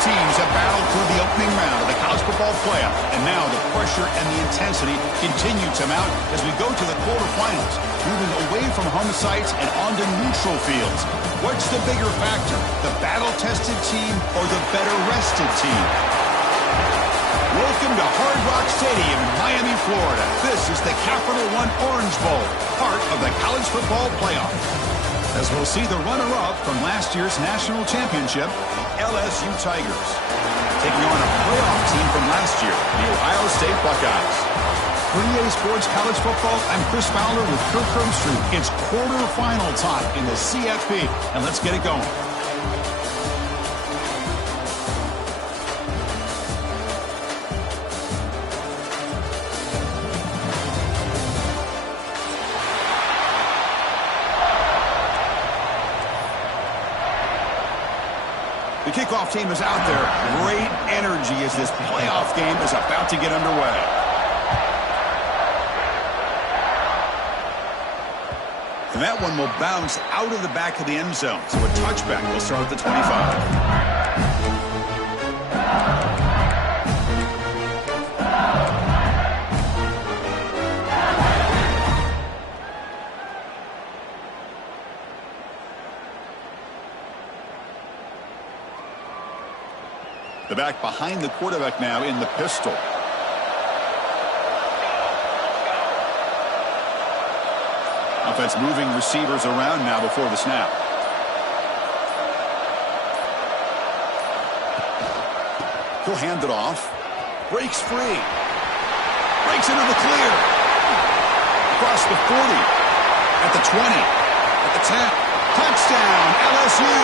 teams have battled through the opening round of the college football playoff, and now the pressure and the intensity continue to mount as we go to the quarterfinals, moving away from home sites and onto neutral fields. What's the bigger factor, the battle-tested team or the better-rested team? Welcome to Hard Rock Stadium in Miami, Florida. This is the Capital One Orange Bowl, part of the college football playoff. As we'll see the runner-up from last year's national championship, the LSU Tigers, taking on a playoff team from last year, the Ohio State Buckeyes. For EA Sports College Football, I'm Chris Fowler with Kirk Herbstreit. It's quarterfinal time in the CFP, and let's get it going. The kickoff team is out there. Great energy as this playoff game is about to get underway. And that one will bounce out of the back of the end zone. So a touchback will start at the 25. The back behind the quarterback now in the pistol. Offense moving receivers around now before the snap. He'll hand it off. Breaks free. Breaks into the clear. Across the 40. At the 20. At the 10. Touchdown, LSU.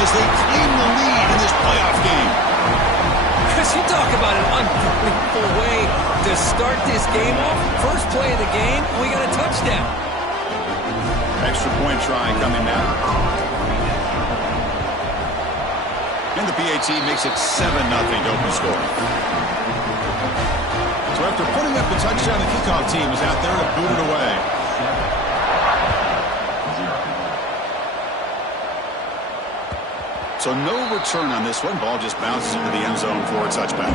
As they claim the lead in this playoff game. Chris, you talk about an unbelievable way to start this game off. First play of the game, we got a touchdown. Extra point try coming now. And the PAT makes it 7-0 to open the score. So after putting up the touchdown, the kickoff team is out there to boot it away. So no return on this one. Ball just bounces into the end zone for a touchback.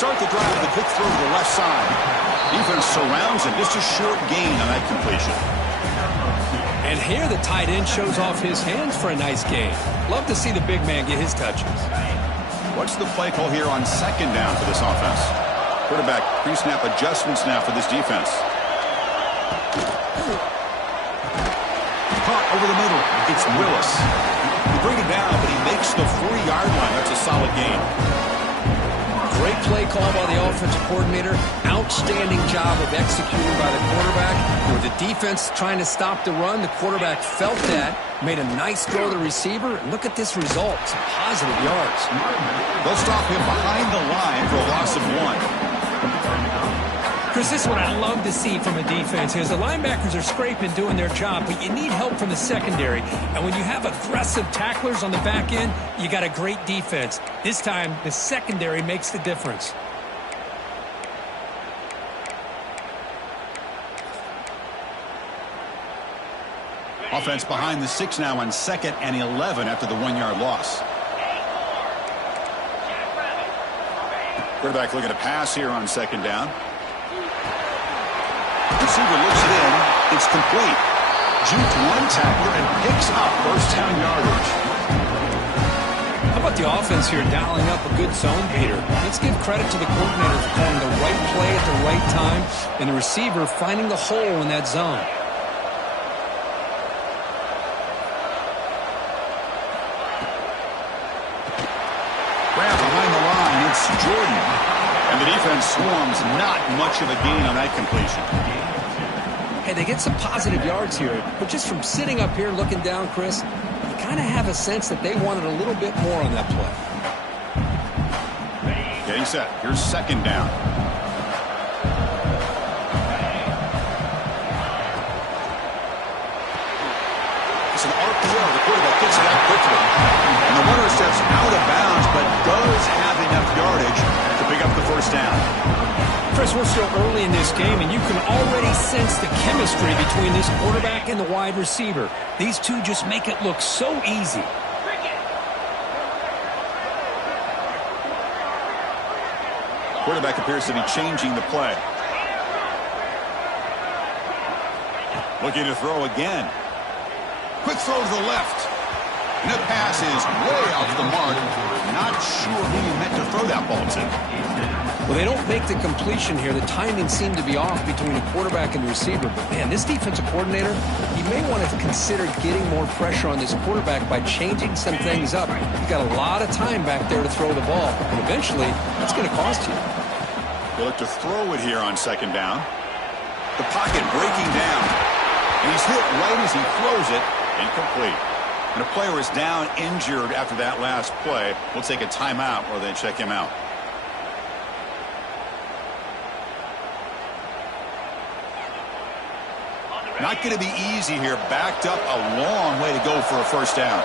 Start the drive with a quick throw to the left side. Defense surrounds him. Just a short gain on that completion. And here the tight end shows off his hands for a nice gain. Love to see the big man get his touches. What's the play call here on second down for this offense? Quarterback pre-snap adjustments now for this defense. Caught over the middle. It's Willis. He bring it down, but he makes the 40-yard line. That's a solid gain. Great play call by the offensive coordinator. Outstanding job of executing by the quarterback. With the defense trying to stop the run, the quarterback felt that, made a nice throw to the receiver. And look at this result. Some positive yards. They'll stop him behind the line for a loss of 1. Chris, this is what I love to see from a defense is the linebackers are scraping, doing their job, but you need help from the secondary. And when you have aggressive tacklers on the back end, you got a great defense. This time, the secondary makes the difference. Offense behind the 6 now on 2nd and 11 after the 1-yard loss. Quarterback looking to pass here on 2nd down. Receiver looks it in. It's complete. Juked one tackler and picks up first down yardage. How about the offense here dialing up a good zone beater? Let's give credit to the coordinator for calling the right play at the right time and the receiver finding the hole in that zone. Grab behind the line. It's Jordan. And the defense swarms. Not much of a gain on that completion. Hey, they get some positive yards here, but just from sitting up here looking down, Chris, you kind of have a sense that they wanted a little bit more on that play. Getting set. Here's second down. It's an RPO. The quarterback gets it out quickly. And the runner steps out of bounds, but does have enough yardage to pick up the first down. Chris, we're still early in this game, and you can already sense the chemistry between this quarterback and the wide receiver. These two just make it look so easy. Quarterback appears to be changing the play. Looking to throw again. Quick throw to the left. And the pass is way off the mark. Not sure who you meant to throw that ball to. Well, they don't make the completion here. The timing seemed to be off between the quarterback and the receiver. But, man, this defensive coordinator, he may want to consider getting more pressure on this quarterback by changing some things up. He's got a lot of time back there to throw the ball. And eventually, it's going to cost you. They look to throw it here on second down. The pocket breaking down. And he's hit right as he throws it. Incomplete. And a player is down injured after that last play. We'll take a timeout or then check him out. Not going to be easy here. Backed up a long way to go for a first down.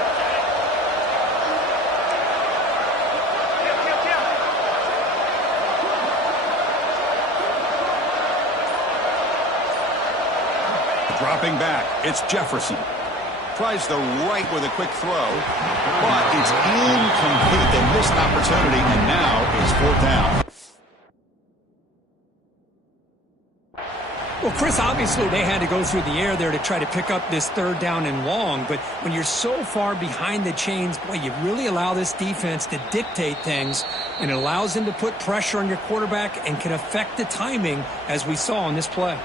Dropping back, it's Jefferson. Tries the right with a quick throw, but it's incomplete. They missed an opportunity, and now it's fourth down. Well, Chris, obviously they had to go through the air there to try to pick up this third down and long, but when you're so far behind the chains, boy, you really allow this defense to dictate things, and it allows them to put pressure on your quarterback and can affect the timing, as we saw on this play.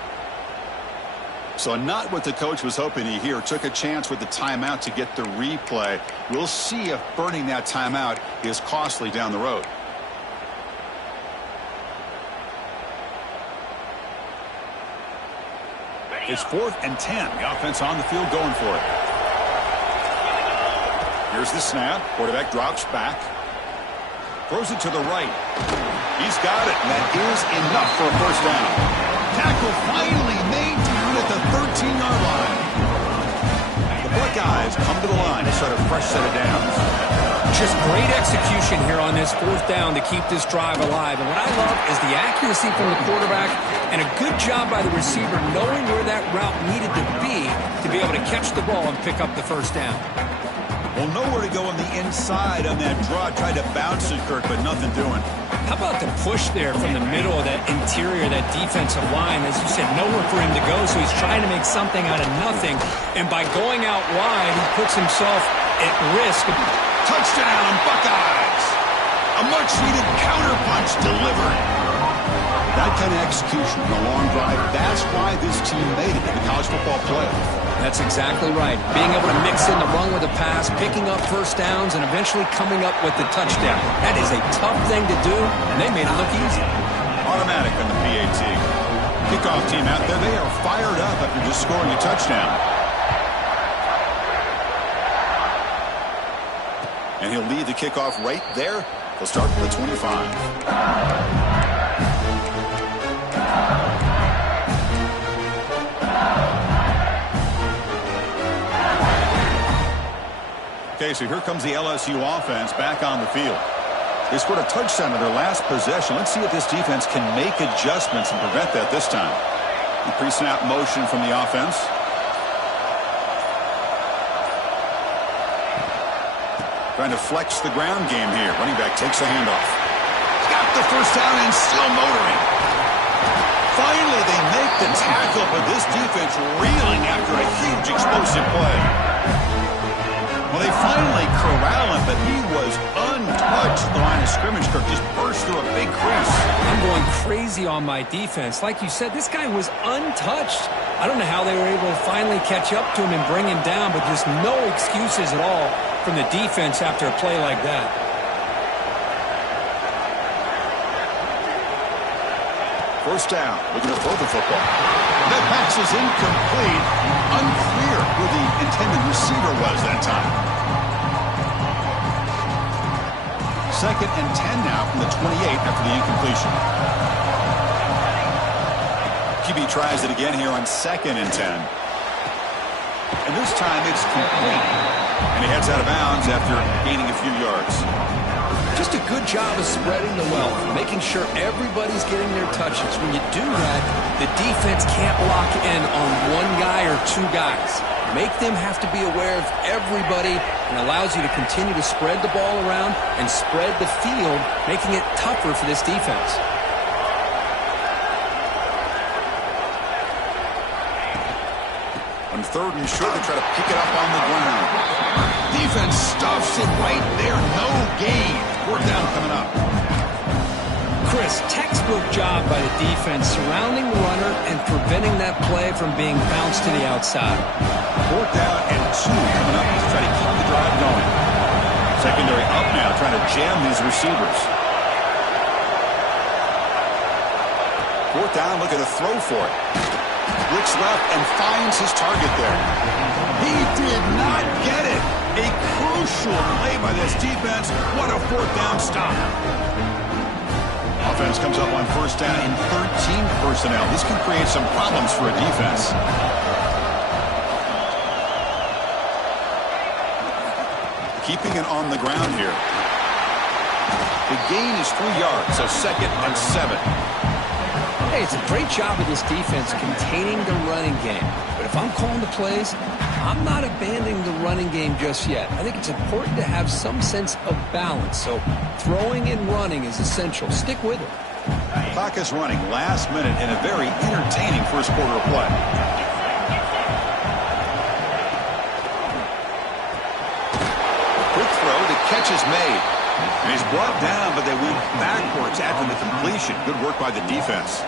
So not what the coach was hoping to hear. Took a chance with the timeout to get the replay. We'll see if burning that timeout is costly down the road. It's 4th and 10. The offense on the field going for it. Here's the snap. Quarterback drops back. Throws it to the right. He's got it. And that is enough for a first down. Tackle finally made down at the 13-yard line. The Buckeyes come to the line to start a fresh set of downs. Just great execution here on this fourth down to keep this drive alive. And what I love is the accuracy from the quarterback and a good job by the receiver knowing where that route needed to be able to catch the ball and pick up the first down. Well, nowhere to go on the inside on that draw. Tried to bounce it, Kirk, but nothing doing. How about the push there from the middle of that interior, that defensive line? As you said, nowhere for him to go, so he's trying to make something out of nothing. And by going out wide, he puts himself at risk. Touchdown, Buckeyes! A much-needed counterpunch delivered. That kind of execution in a long drive, that's why this team made it in the college football playoff. That's exactly right. Being able to mix in the run with a pass, picking up first downs, and eventually coming up with the touchdown. That is a tough thing to do, and they made it look easy. Automatic on the PAT. Kickoff team out there. They are fired up after just scoring a touchdown. And he'll lead the kickoff right there. He'll start from the 25. Okay, so here comes the LSU offense back on the field. They scored a touchdown in their last possession. Let's see if this defense can make adjustments and prevent that this time. The pre-snap motion from the offense. Trying to flex the ground game here. Running back takes the handoff. Got the first down and still motoring. Finally, they make the tackle, but this defense reeling after a huge explosive play. Well, they finally corral him, but he was untouched at the line of scrimmage. Kirk just burst through a big crease. I'm going crazy on my defense. Like you said, this guy was untouched. I don't know how they were able to finally catch up to him and bring him down, but there's no excuses at all from the defense after a play like that. First down, looking to throw the football. That pass is incomplete. Unclear who the intended receiver was that time. 2nd and 10 now from the 28 after the incompletion. QB tries it again here on 2nd and 10. And this time it's complete. And he heads out of bounds after gaining a few yards. Just a good job of spreading the wealth, making sure everybody's getting their touches. When you do that, the defense can't lock in on one guy or two guys. Make them have to be aware of everybody, and allows you to continue to spread the ball around and spread the field, making it tougher for this defense. On 3rd and short, they try to pick it up on the ground. Defense stuffs it right there. No gain. 4th down coming up. Chris, textbook job by the defense surrounding the runner and preventing that play from being bounced to the outside. 4th down and 2 coming up to try to keep the drive going. Secondary up now, trying to jam these receivers. 4th down, looking to throw for it. Looks left and finds his target there. He did not get it. A crucial play by this defense. What a 4th down stop. Offense comes up on 1st down in 13 personnel. This can create some problems for a defense. Keeping it on the ground here. The gain is 3 yards, so 2nd and 7. Hey, it's a great job of this defense containing the running game. But if I'm calling the plays, I'm not abandoning the running game just yet. I think it's important to have some sense of balance. So throwing and running is essential. Stick with it. Clock is running last minute in a very entertaining first quarter of play. Quick throw, the catch is made. And he's brought down, but they went backwards after the completion. Good work by the defense.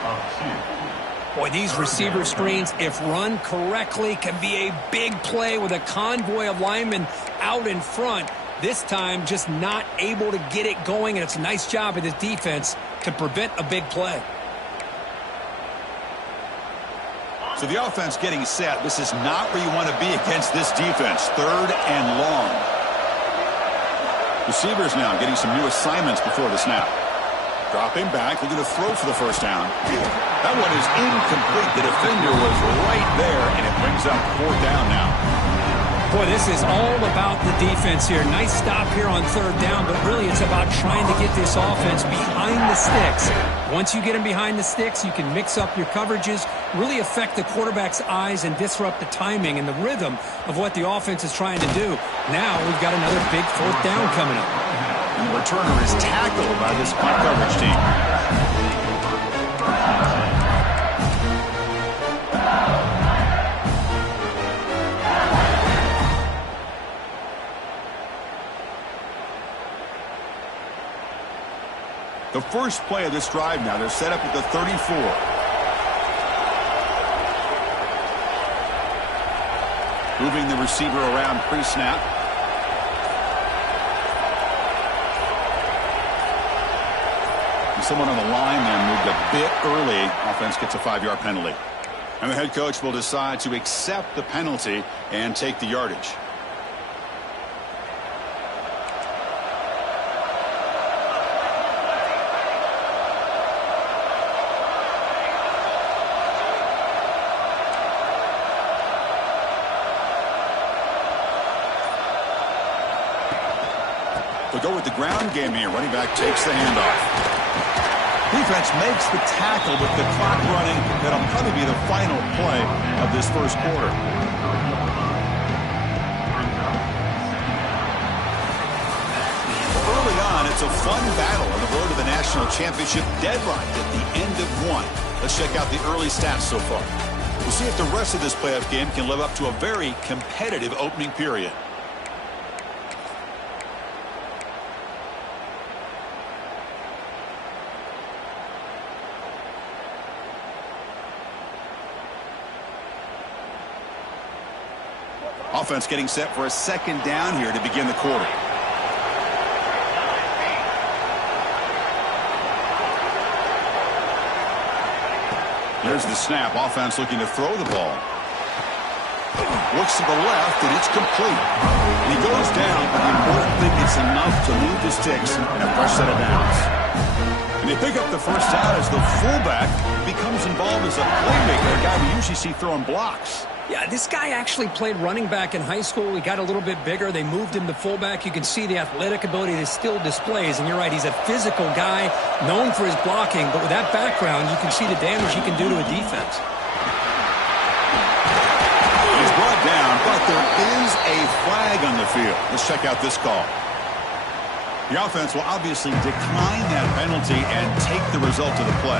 Boy, these receiver screens, if run correctly, can be a big play with a convoy of linemen out in front. This time, just not able to get it going, and it's a nice job of the defense to prevent a big play. So the offense getting set. This is not where you want to be against this defense. 3rd and long. Receivers now getting some new assignments before the snap. Dropping back, looking to throw for the 1st down. That one is incomplete. The defender was right there, and it brings up 4th down now. Boy, this is all about the defense here. Nice stop here on 3rd down, but really it's about trying to get this offense behind the sticks. Once you get them behind the sticks, you can mix up your coverages, really affect the quarterback's eyes, and disrupt the timing and the rhythm of what the offense is trying to do. Now we've got another big 4th down coming up. And the returner is tackled by this punt coverage team. The first play of this drive now, they're set up at the 34. Moving the receiver around pre-snap. Someone on the line then moved a bit early. Offense gets a 5-yard penalty. And the head coach will decide to accept the penalty and take the yardage. We'll go with the ground game here. Running back takes the handoff. Defense makes the tackle with the clock running. That'll probably be the final play of this first quarter. Early on, it's a fun battle on the road to the national championship, deadlocked at the end of 1. Let's check out the early stats so far. We'll see if the rest of this playoff game can live up to a very competitive opening period. Offense getting set for a 2nd down here to begin the quarter. Here's the snap. Offense looking to throw the ball. Looks to the left, and it's complete. He goes down, but the important thing, it's enough to move the sticks and a fresh set of downs. And they pick up the first down as the fullback becomes involved as a playmaker, a guy we usually see throwing blocks. Yeah, this guy actually played running back in high school. He got a little bit bigger. They moved him to fullback. You can see the athletic ability that still displays. And you're right, he's a physical guy, known for his blocking. But with that background, you can see the damage he can do to a defense. He's brought down, but there is a flag on the field. Let's check out this call. The offense will obviously decline that penalty and take the result of the play.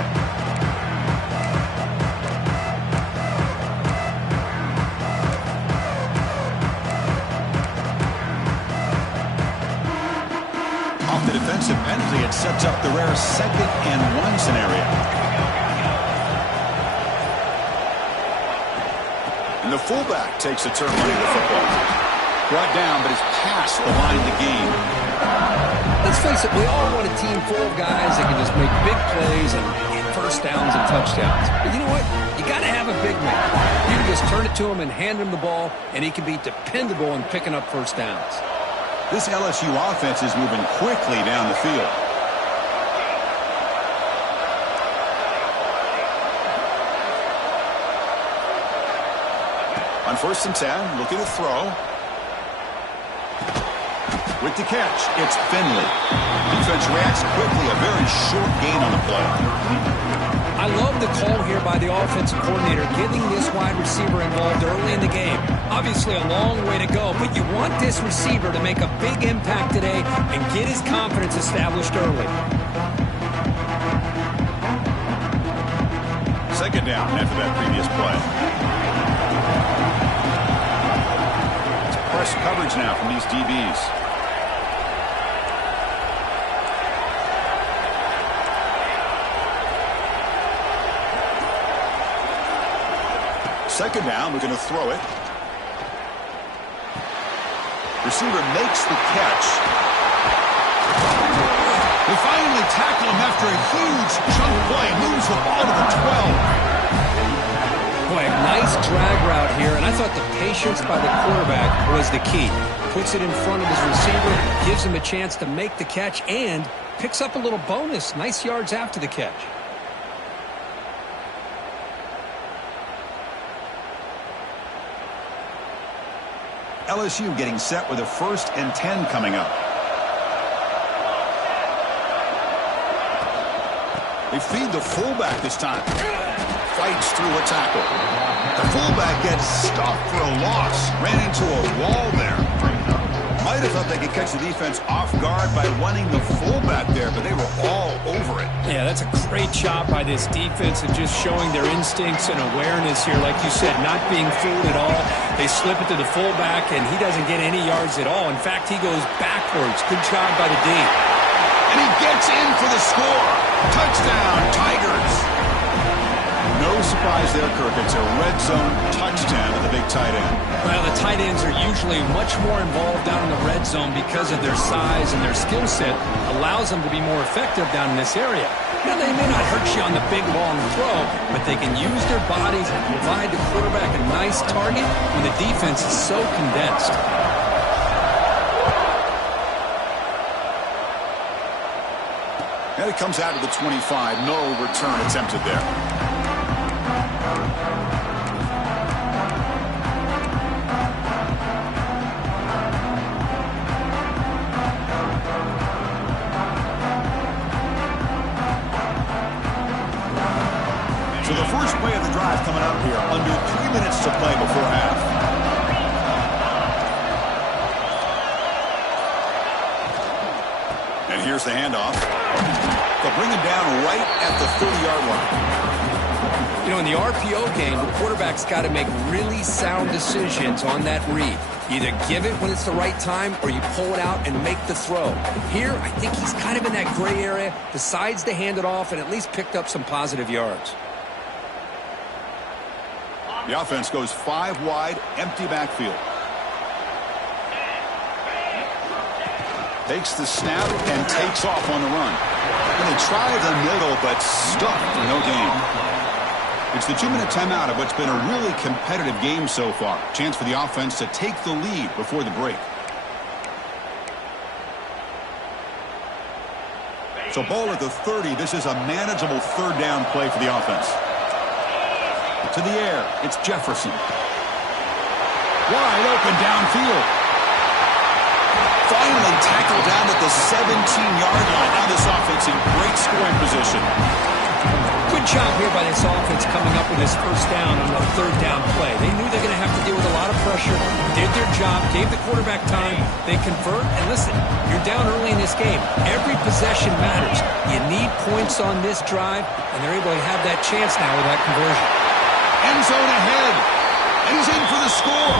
Off the defensive penalty, it sets up the rare 2nd and 1 scenario. And the fullback takes a turn running the football. Brought down, but is past the line of the game. Let's face it, we all want a team full of guys that can just make big plays and get first downs and touchdowns. But you know what? You got to have a big man. You can just turn it to him and hand him the ball, and he can be dependable in picking up first downs. This LSU offense is moving quickly down the field. On 1st and 10, looking to throw. With the catch, it's Finley. Defense reacts quickly, a very short gain on the play. I love the call here by the offensive coordinator, getting this wide receiver involved early in the game. Obviously a long way to go, but you want this receiver to make a big impact today and get his confidence established early. 2nd down after that previous play. It's press coverage now from these DBs. Second down, we're going to throw it. Receiver makes the catch. They finally tackle him after a huge chunk play. Moves the ball to the 12. Boy, a nice drag route here, and I thought the patience by the quarterback was the key. Puts it in front of his receiver, gives him a chance to make the catch, and picks up a little bonus. Nice yards after the catch. LSU getting set with a 1st and 10 coming up. They feed the fullback this time. Fights through a tackle. The fullback gets stopped for a loss. Ran into a wall there. Might have thought they could catch the defense off guard by running the fullback there, but they were all over it. Yeah, that's a great job by this defense of just showing their instincts and awareness here. Like you said, not being fooled at all. They slip it to the fullback, and he doesn't get any yards at all. In fact, he goes backwards. Good job by the D. And he gets in for the score. Touchdown, Tigers. No surprise there, Kirk. It's a red zone touchdown to the big tight end. Well, the tight ends are usually much more involved down in the red zone because of their size and their skill set allows them to be more effective down in this area. Now, they may not hurt you on the big, long throw, but they can use their bodies and provide the quarterback a nice target when the defense is so condensed. And it comes out of the 25. No return attempted there. So the first play of the drive coming up here. Under 3 minutes to play before half. And here's the handoff. They'll bring him down right at the 30-yard line. You know, in the RPO game, the quarterback's got to make really sound decisions on that read. Either give it when it's the right time or you pull it out and make the throw. Here, I think he's kind of in that gray area, decides to hand it off and at least picked up some positive yards. The offense goes 5 wide, empty backfield. Takes the snap and takes off on the run. Going to try the middle, but stuffed for no gain. It's the 2-minute timeout of what's been a really competitive game so far. Chance for the offense to take the lead before the break. So ball at the 30. This is a manageable third down play for the offense. To the air. It's Jefferson. Wide open downfield. Finally tackled down at the 17-yard line. Now this offense in great scoring position. Good job here by this offense coming up with this first down on the third down play. They knew they're going to have to deal with a lot of pressure, did their job, gave the quarterback time, they convert, and listen, you're down early in this game. Every possession matters. You need points on this drive, and they're able to have that chance now with that conversion. End zone ahead, and he's in for the score.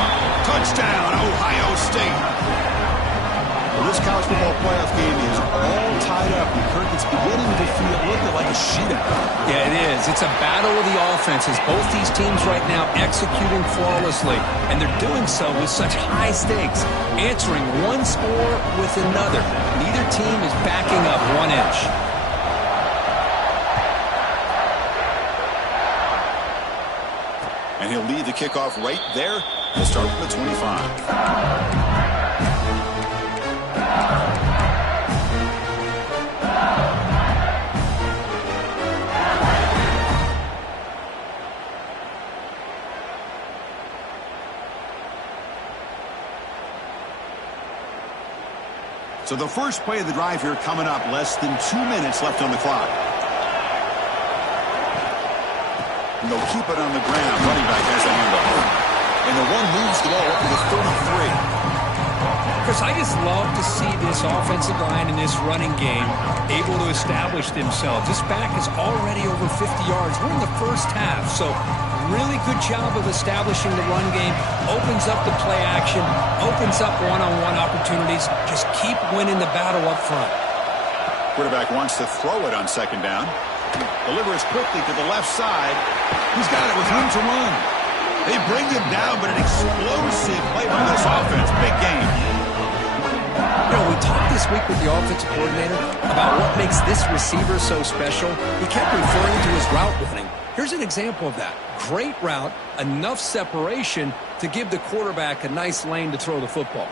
Touchdown, Ohio State. Well, this college football playoff game is all tied up. Kirk, it's beginning to feel a little bit like a shootout. Yeah, it is. It's a battle of the offenses. Both these teams right now executing flawlessly, and they're doing so with such high stakes, answering one score with another. Neither team is backing up 1 inch. And he'll lead the kickoff right there. He'll start from the 25. So the first play of the drive here coming up, less than 2 minutes left on the clock. And they'll keep it on the ground. Running back has the handoff. And the one moves the ball up to the 33. Chris, I just love to see this offensive line in this running game able to establish themselves. This back is already over 50 yards. We're in the first half, so really good job of establishing the run game. Opens up the play action, opens up one-on-one opportunities. Just keep winning the battle up front. Quarterback wants to throw it on second down. Delivers quickly to the left side. He's got it with room to run. They bring him down, but an explosive play by this offense. Big game. You know, we talked this week with the offensive coordinator about what makes this receiver so special. He kept referring to his route running. Here's an example of that. Great route, enough separation to give the quarterback a nice lane to throw the football.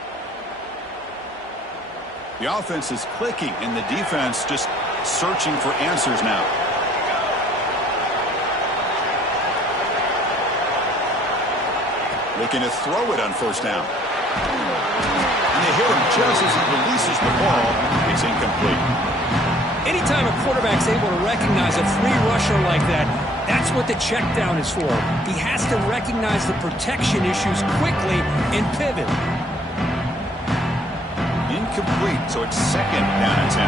The offense is clicking, and the defense just searching for answers now. Looking to throw it on first down. And they hit him just as he releases the ball. It's incomplete. Anytime a quarterback's able to recognize a free rusher like that, that's what the check down is for. He has to recognize the protection issues quickly and pivot. Incomplete, so it's second down and 10.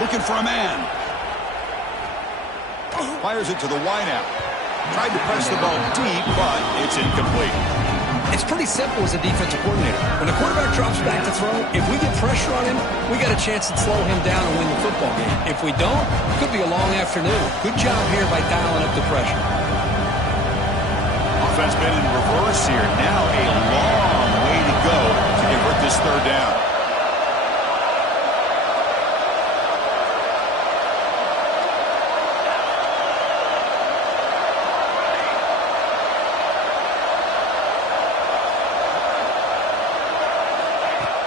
Looking for a man. Fires it to the wideout. Tried to press the ball deep, but it's incomplete. It's pretty simple as a defensive coordinator. When the quarterback drops back to throw, if we get pressure on him, we got a chance to slow him down and win the football game. If we don't, it could be a long afternoon. Good job here by dialing up the pressure. Offense been in reverse here. Now a long way to go to convert this third down.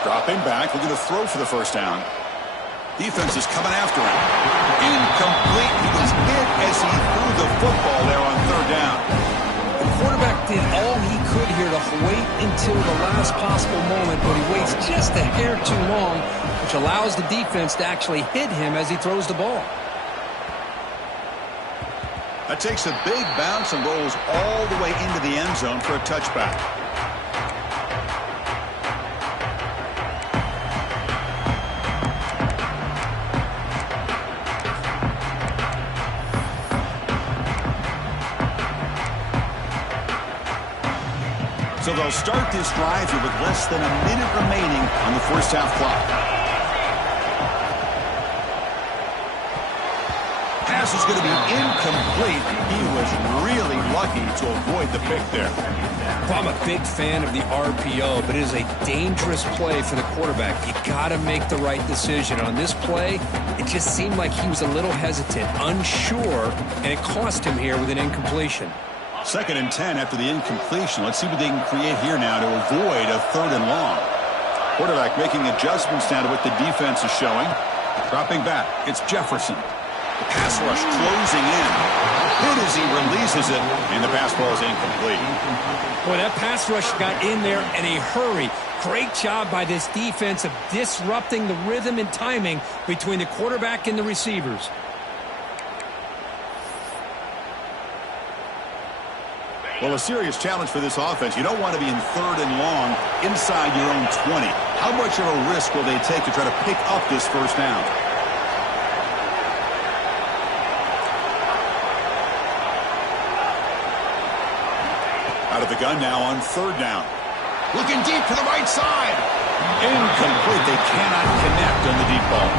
Dropping back, looking to throw for the first down. Defense is coming after him. Incomplete. He was hit as he threw the football there on third down. The quarterback did all he could here to wait until the last possible moment, but he waits just a hair too long, which allows the defense to actually hit him as he throws the ball. That takes a big bounce and rolls all the way into the end zone for a touchback. So they'll start this drive here with less than a minute remaining on the first half clock. pass is going to be incomplete. He was really lucky to avoid the pick there. Well, I'm a big fan of the RPO, but it is a dangerous play for the quarterback. You got to make the right decision. On this play, it just seemed like he was a little hesitant, unsure, and it cost him here with an incompletion. 2nd and 10 after the incompletion. Let's see what they can create here now to avoid a 3rd and long. Quarterback making adjustments now to what the defense is showing. Dropping back, it's Jefferson. The pass rush closing in. Hit as he releases it, and the pass ball is incomplete. Boy, that pass rush got in there in a hurry. Great job by this defense of disrupting the rhythm and timing between the quarterback and the receivers. Well, a serious challenge for this offense. You don't want to be in 3rd and long inside your own 20. How much of a risk will they take to try to pick up this 1st down? Out of the gun now on 3rd down. Looking deep to the right side. Incomplete. They cannot connect on the deep ball.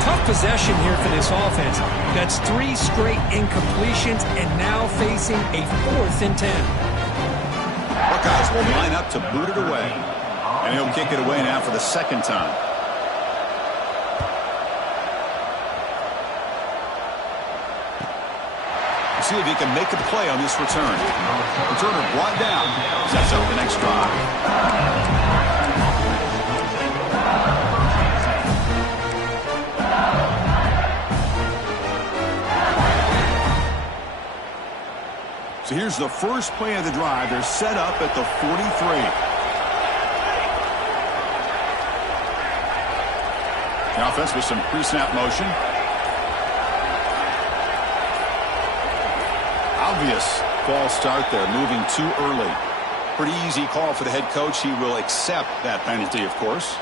Tough possession here for this offense. That's 3 straight incompletions and now facing a 4th and 10. Buckeyes will line up to boot it away. And he'll kick it away now for the 2nd time. See if he can make a play on this return. Returner brought down. Sets up the next drive. So here's the first play of the drive. They're set up at the 43. The offense with some pre-snap motion. Obvious false start there, moving too early. Pretty easy call for the head coach. He will accept that penalty, of course.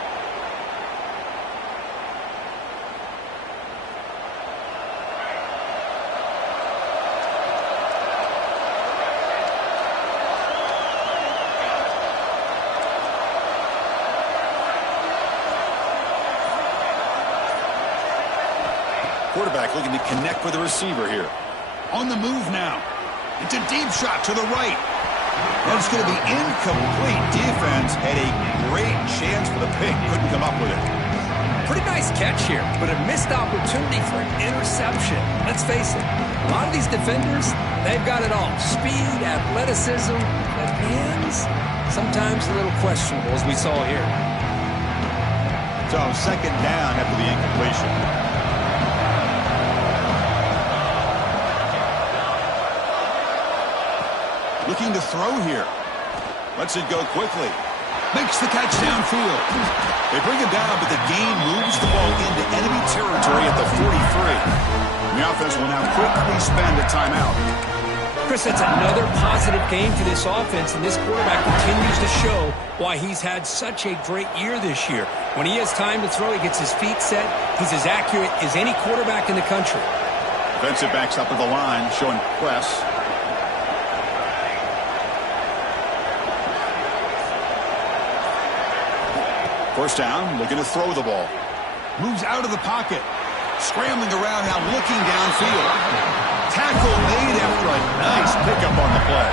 Quarterback looking to connect with the receiver here. On the move now. It's a deep shot to the right. That's going to be incomplete. Defense had a great chance for the pick. Couldn't come up with it. Pretty nice catch here, but a missed opportunity for an interception. Let's face it, a lot of these defenders, they've got it all. Speed, athleticism, but hands, sometimes a little questionable, as we saw here. So 2nd down after the incompletion. Looking to throw here. Lets it go quickly. Makes the catch downfield. They bring him down, but the gain moves the ball into enemy territory at the 43. The offense will now quickly spend a timeout. Chris, that's another positive game for this offense, and this quarterback continues to show why he's had such a great year this year. When he has time to throw, he gets his feet set. He's as accurate as any quarterback in the country. Defensive backs up at the line, showing press. First down, looking to throw the ball. Moves out of the pocket. Scrambling around now, looking downfield. Tackle made after a nice pickup on the play.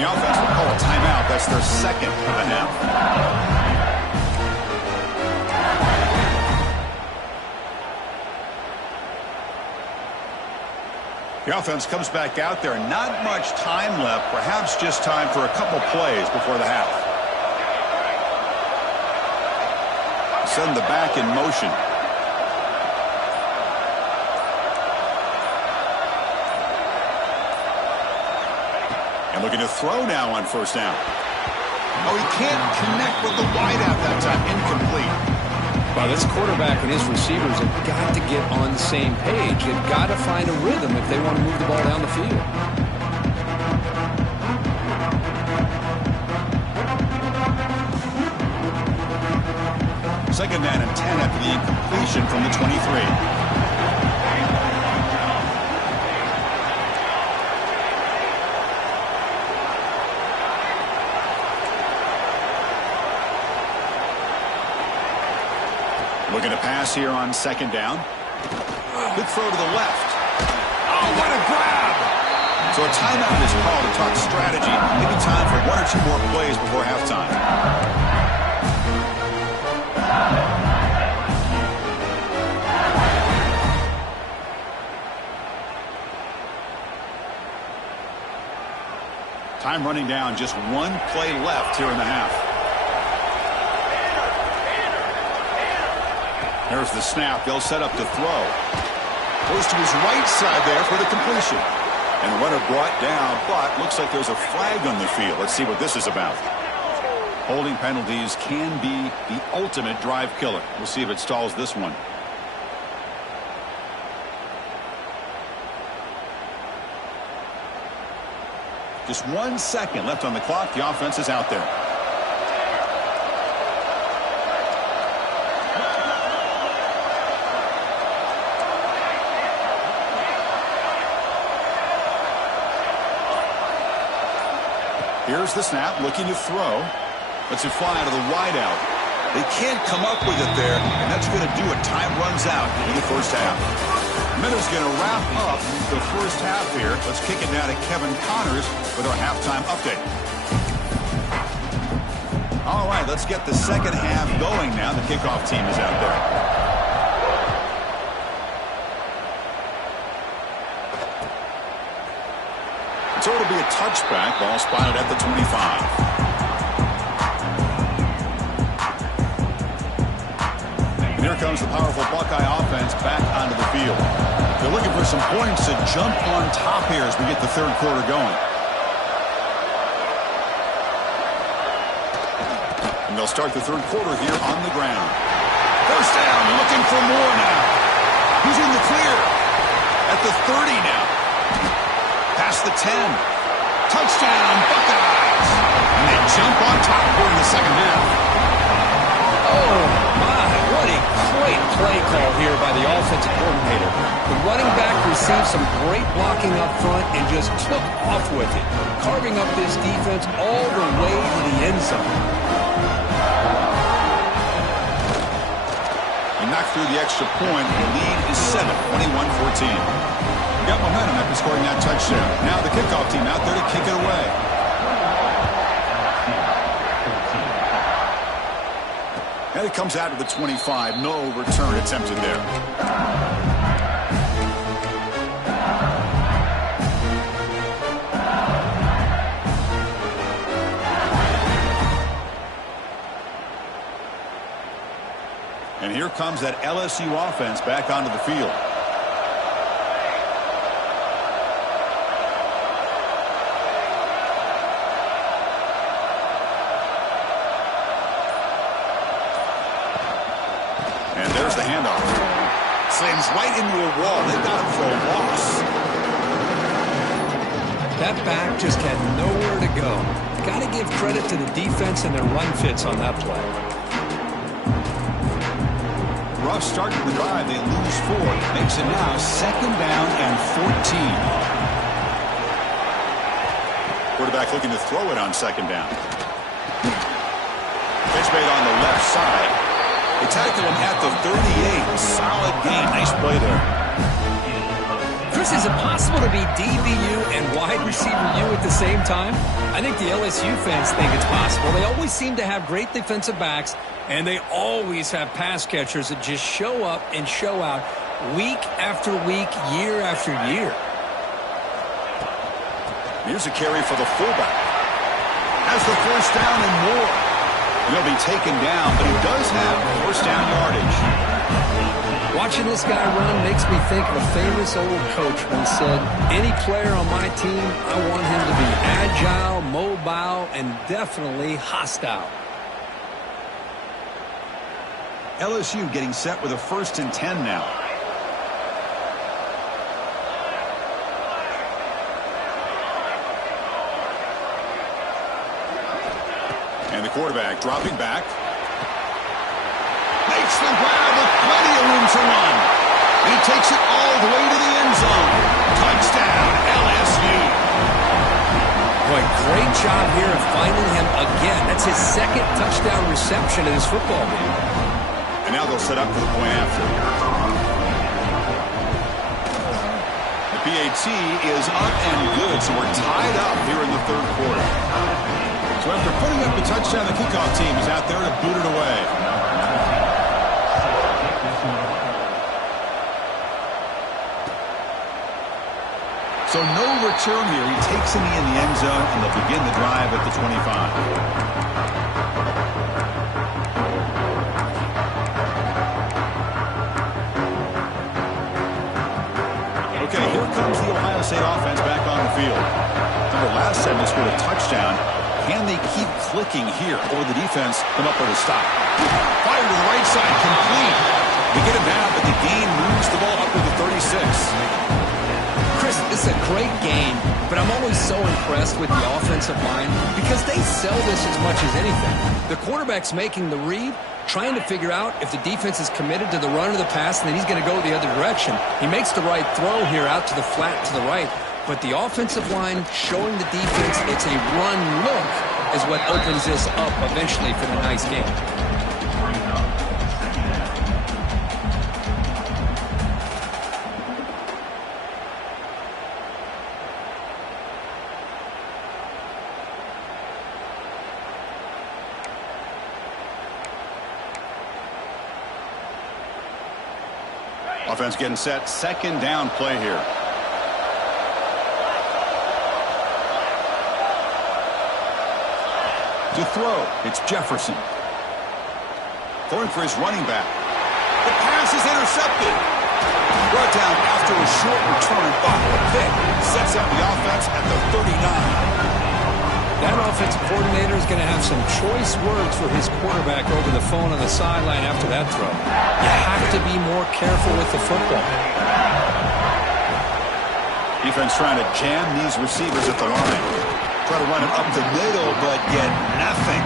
The offense will call a timeout. That's their 2nd of the half. The offense comes back out there. Not much time left. Perhaps just time for a couple plays before the half. Send the back in motion. And looking to throw now on 1st down. Oh, he can't connect with the wideout that time. Incomplete. Well, this quarterback and his receivers have got to get on the same page. They've got to find a rhythm if they want to move the ball down the field. 2nd down and 10 after the incompletion from the 23. Looking to pass here on 2nd down. Good throw to the left. Oh, what a grab! So a timeout is called to talk strategy. Maybe time for one or two more plays before halftime. Time running down, just one play left here in the half. There's the snap. They'll set up to throw. Goes to his right side there for the completion. And the runner brought down, but looks like there's a flag on the field. Let's see what this is about. Holding penalties can be the ultimate drive killer. We'll see if it stalls this one. Just 1 second left on the clock. The offense is out there. Here's the snap, looking to throw. Lets it fly out of the wideout. They can't come up with it there, and that's going to do it. Time runs out in the first half. Miller's going to wrap up the first half here. Let's kick it now to Kevin Connors with our halftime update. All right, let's get the second half going now. The kickoff team is out there. So it'll be a touchback. Ball spotted at the 25. And here comes the powerful Buckeye offense back onto the field. They're looking for some points to jump on top here as we get the third quarter going. And they'll start the third quarter here on the ground. First down, looking for more now. He's in the clear at the 30 now. Past the 10. Touchdown, Buckeyes. And they jump on top here in the second half. Oh, my. What a great play call here by the offensive coordinator. The running back received some great blocking up front and just took off with it, carving up this defense all the way to the end zone. He knocked through the extra point. The lead is 7, 21-14. Got momentum after scoring that touchdown. Now the kickoff team out there to kick it away. And it comes out to the 25. No return attempted there. And here comes that LSU offense back onto the field. The handoff. Slams right into a wall. They got him for a loss. That back just had nowhere to go. Got to give credit to the defense and their run fits on that play. Rough start to the drive. They lose 4. Makes it now second down and 14. Quarterback looking to throw it on second down. Catch made on the left side. They tackle him at the 38. Solid game. Nice play there. Chris, is it possible to be DBU and wide receiver U at the same time? I think the LSU fans think it's possible. They always seem to have great defensive backs, and they always have pass catchers that just show up and show out week after week, year after year. Here's a carry for the fullback. Has the first down and more. He'll be taken down, but he does have first down yardage. Watching this guy run makes me think of a famous old coach when he said, any player on my team, I want him to be agile, mobile, and definitely hostile. LSU getting set with a 1st and 10 now. And the quarterback dropping back. Makes the grab with plenty of room to run. And he takes it all the way to the end zone. Touchdown, LSU. Boy, great job here of finding him again. That's his second touchdown reception in his football game. And now they'll set up for the point after. PAT is up and good, so we're tied up here in the third quarter. So after putting up the touchdown, the kickoff team is out there to boot it away. So no return here. He takes him in the end zone, and they'll begin the drive at the 25. Okay, here comes the Ohio State offense back on the field. Remember, last time they scored a touchdown. Can they keep clicking here, or the defense come up with a stop? Fire to the right side, complete. They get it down, but the gain moves the ball up to the 36. Chris, this is a great game, but I'm always so impressed with the offensive line because they sell this as much as anything. The quarterback's making the read, trying to figure out if the defense is committed to the run or the pass, and then he's going to go the other direction. He makes the right throw here out to the flat to the right, but the offensive line showing the defense it's a run look is what opens this up eventually for the nice game. Offense getting set. Second down play here. To throw, it's Jefferson. Going for his running back. The pass is intercepted. Brought down after a short return. A pick sets up the offense at the 39. That offensive coordinator is going to have some choice words for his quarterback over the phone on the sideline after that throw. You have to be more careful with the football. Defense trying to jam these receivers at the line. Try to run it up the middle, but get nothing.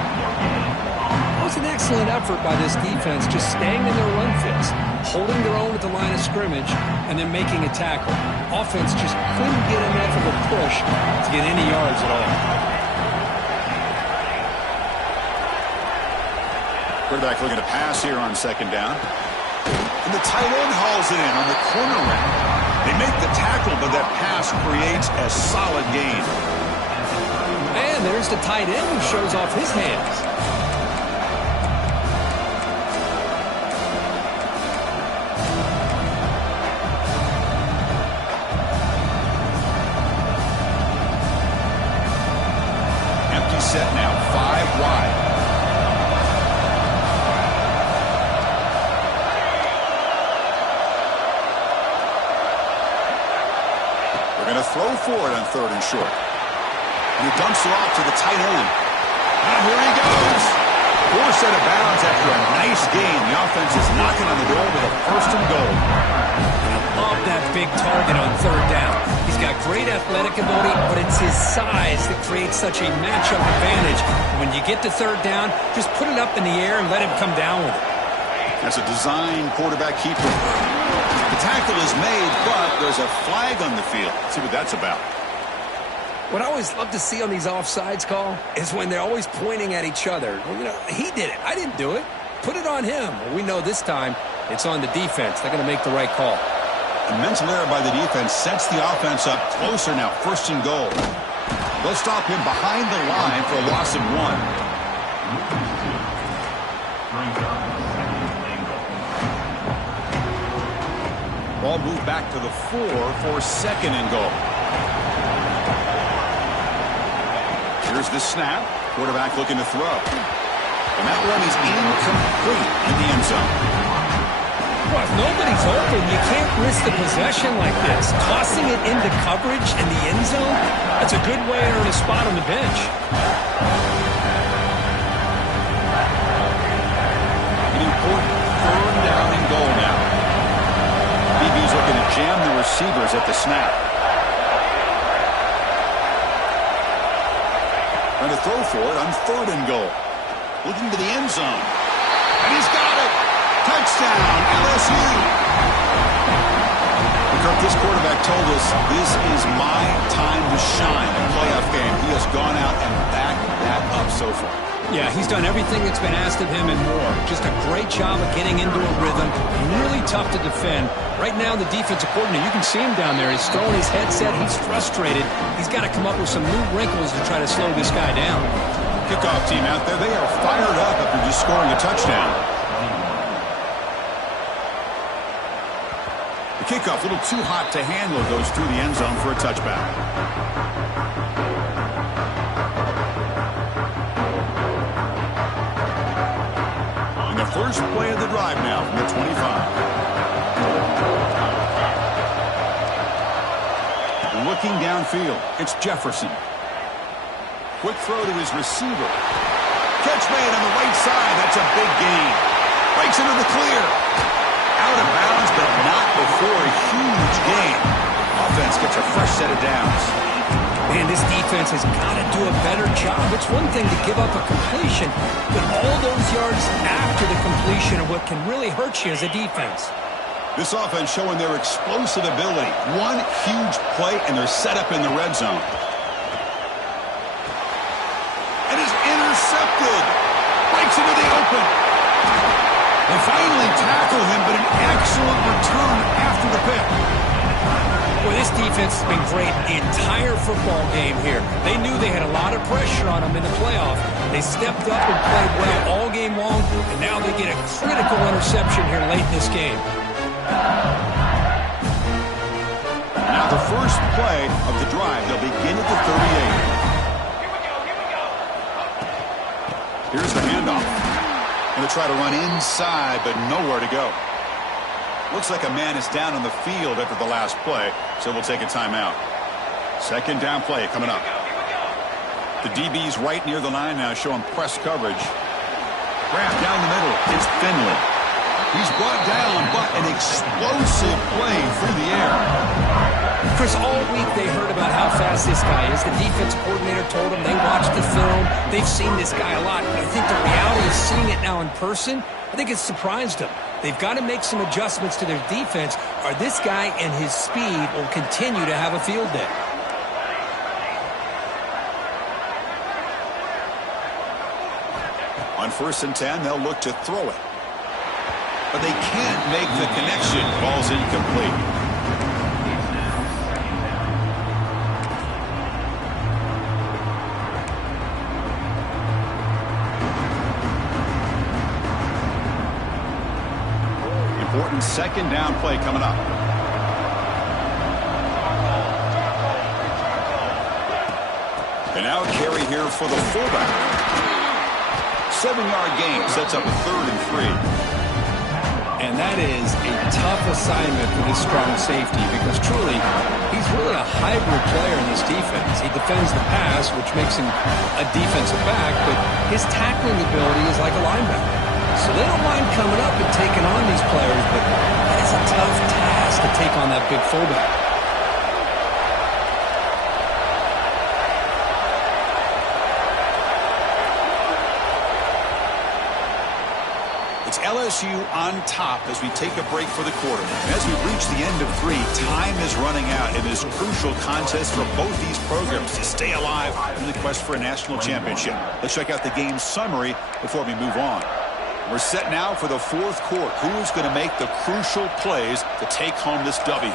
That was an excellent effort by this defense, just staying in their run fits, holding their own at the line of scrimmage, and then making a tackle. Offense just couldn't get enough of a push to get any yards at all. Quarterback looking to pass here on second down. And the tight end hauls it in on the corner route. They make the tackle, but that pass creates a solid gain. And there's the tight end who shows off his hands. Empty set now, 5 wide. Going to throw for it on third and short. And he dumps it off to the tight end. And here he goes. 4 set of bounds after a nice gain. The offense is knocking on the door with a first and goal. I love that big target on third down. He's got great athletic ability, but it's his size that creates such a matchup advantage. When you get to third down, just put it up in the air and let him come down with it. That's a design quarterback keeper. The tackle is made, but there's a flag on the field. Let's see what that's about. What I always love to see on these offsides call is when they're always pointing at each other. You know, he did it. I didn't do it. Put it on him. Well, we know this time it's on the defense. They're going to make the right call. A mental error by the defense sets the offense up closer now. First and goal. They'll stop him behind the line for a loss of 1. Ball moved back to the 4 for second and goal. Here's the snap. Quarterback looking to throw. And that one is incomplete in the end zone. Well, if nobody's open, you can't risk the possession like this. Tossing it into coverage in the end zone, that's a good way to earn a spot on the bench. An important third down and goal now. DB's looking to jam the receivers at the snap. Trying to throw for it on third and goal. Looking to the end zone. And he's got it. Touchdown, LSU. Kirk, this quarterback told us this is my time to shine in a playoff game. He has gone out and backed that up so far. Yeah, he's done everything that's been asked of him and more. Just a great job of getting into a rhythm. Really tough to defend. Right now, the defensive coordinator, you can see him down there. He's throwing his headset. He's frustrated. He's got to come up with some new wrinkles to try to slow this guy down. Kickoff team out there, they are fired up after just scoring a touchdown. The kickoff, a little too hot to handle, goes through the end zone for a touchback. And the first play of the drive now from the 25. Looking downfield, it's Jefferson. Quick throw to his receiver. Catch made on the right side. That's a big gain. Breaks into the clear. Out of bounds, but not before a huge gain. Offense gets a fresh set of downs. Man, this defense has got to do a better job. It's one thing to give up a completion, but all those yards after the completion are what can really hurt you as a defense. This offense showing their explosive ability. One huge play, and they're set up in the red zone. And is intercepted. Breaks into the open. They finally tackle him, but an excellent return after the pick. Well, this defense has been great the entire football game here. They knew they had a lot of pressure on them in the playoff. They stepped up and played well all game long, and now they get a critical interception here late in this game. Now the first play of the drive. They'll begin at the 38. Here's the handoff. Going to try to run inside, but nowhere to go. Looks like a man is down on the field after the last play, so we'll take a timeout. Second down play coming up. The DB's right near the line now, showing press coverage. Wrapped down the middle. It's Finley. He's brought down, but an explosive play through the air. Chris, all week they heard about how fast this guy is. The defense coordinator told them they watched the film. They've seen this guy a lot. But I think the reality is seeing it now in person, I think it's surprised them. They've got to make some adjustments to their defense, or this guy and his speed will continue to have a field day. On 1st and 10, they'll look to throw it. But they can't make the connection. Ball's incomplete. Important second down play coming up. And now a carry here for the fullback. 7-yard gain sets up a 3rd and 3. And that is a tough assignment for this strong safety because truly, he's really a hybrid player in this defense. He defends the pass, which makes him a defensive back, but his tackling ability is like a linebacker. So they don't mind coming up and taking on these players, but that is a tough task to take on that big fullback. LSU on top as we take a break for the quarter. And as we reach the end of 3, time is running out in this crucial contest for both these programs to stay alive in the quest for a national championship. Let's check out the game summary before we move on. We're set now for the 4th quarter. Who is going to make the crucial plays to take home this W?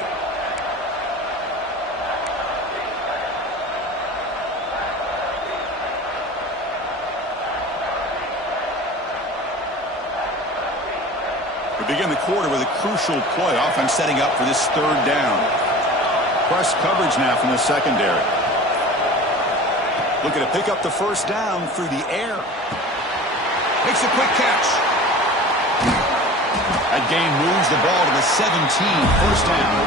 Begin the quarter with a crucial play. Offense setting up for this 3rd down. Press coverage now from the secondary. Looking to pick up the 1st down through the air. Makes a quick catch. That gain moves the ball to the 17. 1st down.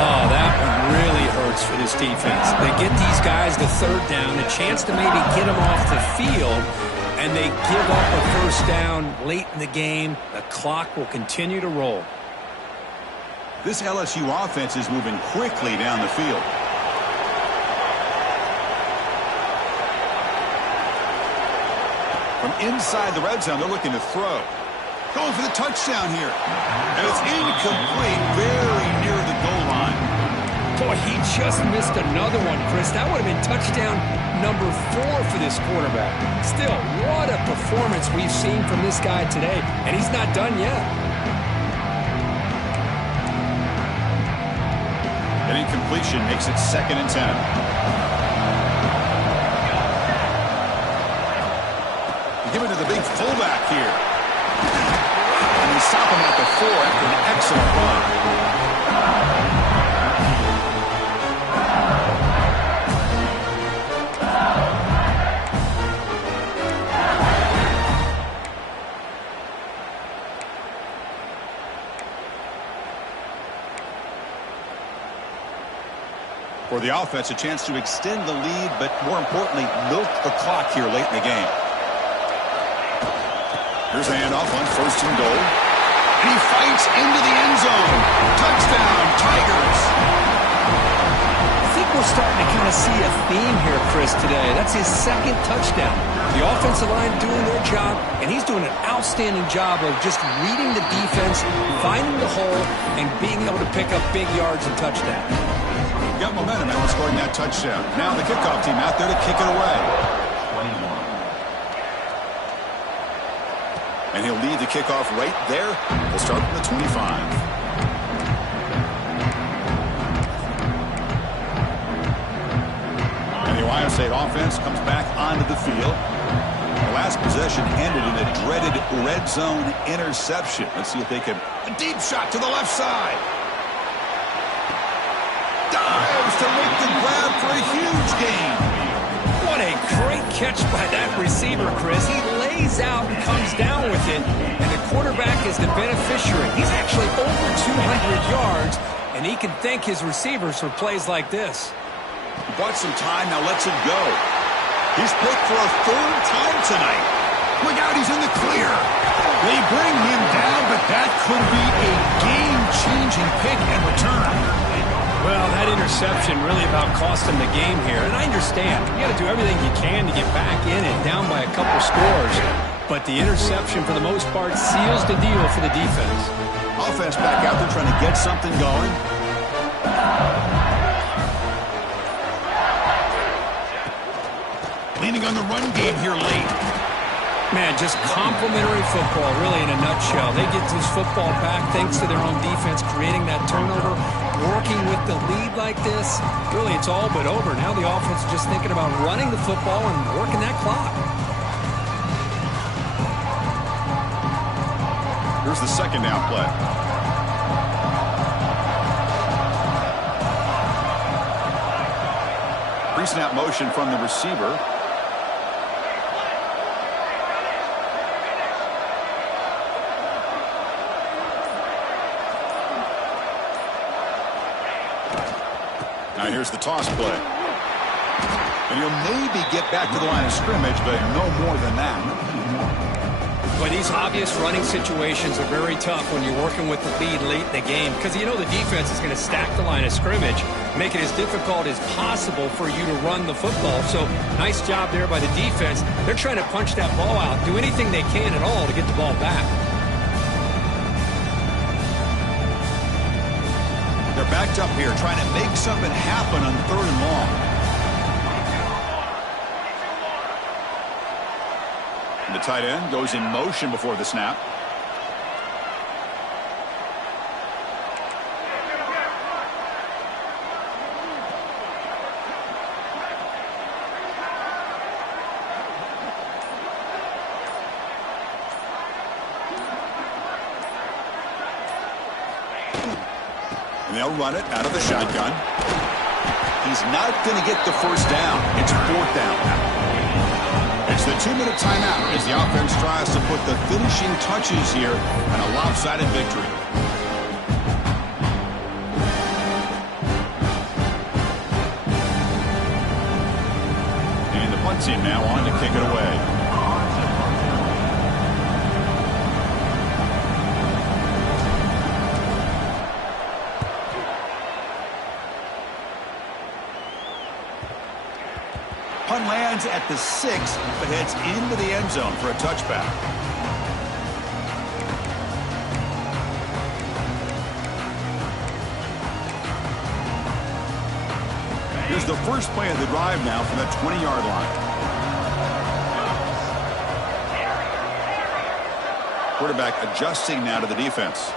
Oh, that one really hurts for this defense. They get these guys the 3rd down, a chance to maybe get them off the field, and they give up a 1st down late in the game. The clock will continue to roll. This LSU offense is moving quickly down the field. From inside the red zone, they're looking to throw. Going for the touchdown here. And it's incomplete, very near the goal line. Boy, he just missed another one, Chris. That would have been touchdown number 4 for this quarterback. Still, what a performance we've seen from this guy today, and he's not done yet. An incompletion makes it 2nd and 10. Give it to the big fullback here. And they stop him at the 4 after an excellent run. For the offense, a chance to extend the lead, but more importantly, milk the clock here late in the game. Here's the handoff on 1st and goal. And he fights into the end zone. Touchdown, Tigers. I think we're starting to kind of see a theme here, Chris, today. That's his 2nd touchdown. The offensive line doing their job, and he's doing an outstanding job of just reading the defense, finding the hole, and being able to pick up big yards and touchdowns. Got momentum after scoring that touchdown. Now the kickoff team out there to kick it away. And he'll lead the kickoff right there. We'll start from the 25. And the Ohio State offense comes back onto the field. The last possession ended in a dreaded red zone interception. Let's see if they can... A deep shot to the left side. Dives to make the grab for a huge gain. What a great catch by that receiver, Chris. He lays out and comes down with it, and the quarterback is the beneficiary. He's actually over 200 yards, and he can thank his receivers for plays like this. He bought some time, now lets it go. He's picked for a 3rd time tonight. Look out, he's in the clear. They bring him down, but that could be a game-changing pick and return. Well, that interception really about cost him the game here. And I understand. You got to do everything you can to get back in and down by a couple scores. But the interception, for the most part, seals the deal for the defense. Offense back out there trying to get something going. Leaning on the run game here late. Man, just complimentary football, really, in a nutshell. They get this football back thanks to their own defense, creating that turnover, working with the lead like this. Really, it's all but over. Now the offense is just thinking about running the football and working that clock. Here's the 2nd down play. Pre-snap motion from the receiver. Now here's the toss play. And he'll maybe get back to the line of scrimmage, but no more than that. But these obvious running situations are very tough when you're working with the lead late in the game, because you know the defense is going to stack the line of scrimmage, make it as difficult as possible for you to run the football. So nice job there by the defense. They're trying to punch that ball out, do anything they can at all to get the ball back. They're backed up here trying to make something happen on 3rd and long. And the tight end goes in motion before the snap. And they'll run it out of the shotgun. He's not going to get the 1st down. It's 4th down now. It's the 2-minute timeout as the offense tries to put the finishing touches here on a lopsided victory. And the punt team now on to kick it away. Punt lands at the 6, but heads into the end zone for a touchback. Here's the first play of the drive now from the 20-yard line. Quarterback adjusting now to the defense.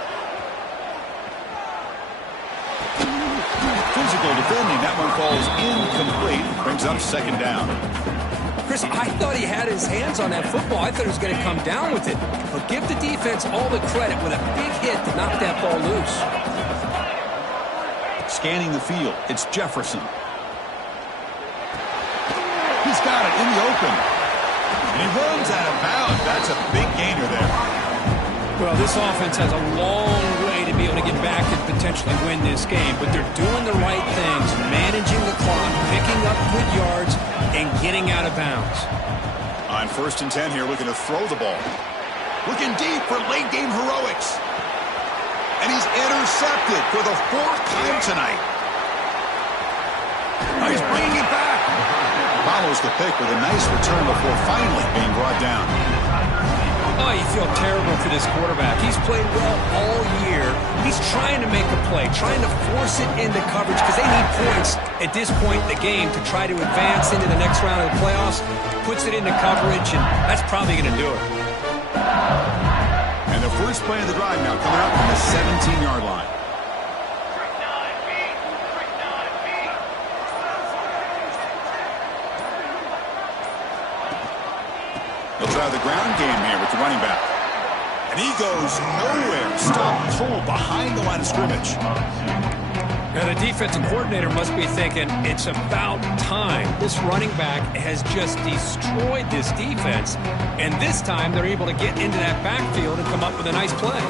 Physical defending. That one falls incomplete. Brings up second down. Chris, I thought he had his hands on that football. I thought he was going to come down with it. But give the defense all the credit with a big hit to knock that ball loose. Scanning the field. It's Jefferson. He's got it in the open. And he runs out of bounds. That's a big gainer there. Well, this offense has a long way to be able to get back and potentially win this game, but they're doing the right things, managing the clock, picking up good yards, and getting out of bounds. On 1st and 10 here, looking to throw the ball. Looking deep for late-game heroics. And he's intercepted for the 4th time tonight. Oh, he's bringing it back. Follows the pick with a nice return before finally being brought down. Oh, you feel terrible for this quarterback. He's played well all year. He's trying to make a play, trying to force it into coverage because they need points at this point in the game to try to advance into the next round of the playoffs. Puts it into coverage, and that's probably going to do it. And the first play of the drive now coming up from the 17-yard line. He'll try the ground game here with the running back. And he goes nowhere. Stop cold behind the line of scrimmage. Now, the defensive coordinator must be thinking, it's about time. This running back has just destroyed this defense. And this time, they're able to get into that backfield and come up with a nice play.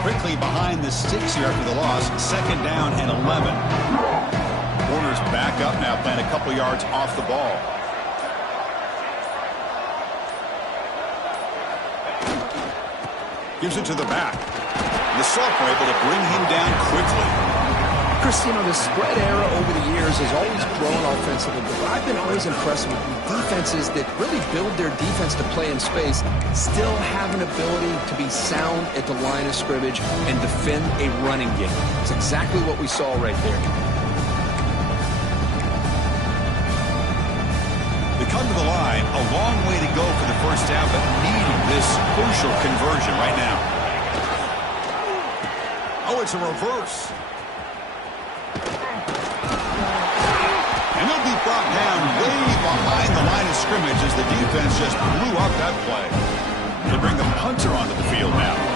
Quickly behind the sticks here after the loss. 2nd down and 11. Warner's back up now, playing a couple yards off the ball. Gives it to the back. The sophomore able to bring him down quickly. Chris, you know, the spread era over the years has always grown offensively, but I've been always impressed with defenses that really build their defense to play in space, still have an ability to be sound at the line of scrimmage and defend a running game. It's exactly what we saw right there. They come to the line, a long way to go for the first down, but needing this crucial conversion right now. Oh, it's a reverse. And he'll be brought down way behind the line of scrimmage as the defense just blew up that play. They bring the punter onto the field now.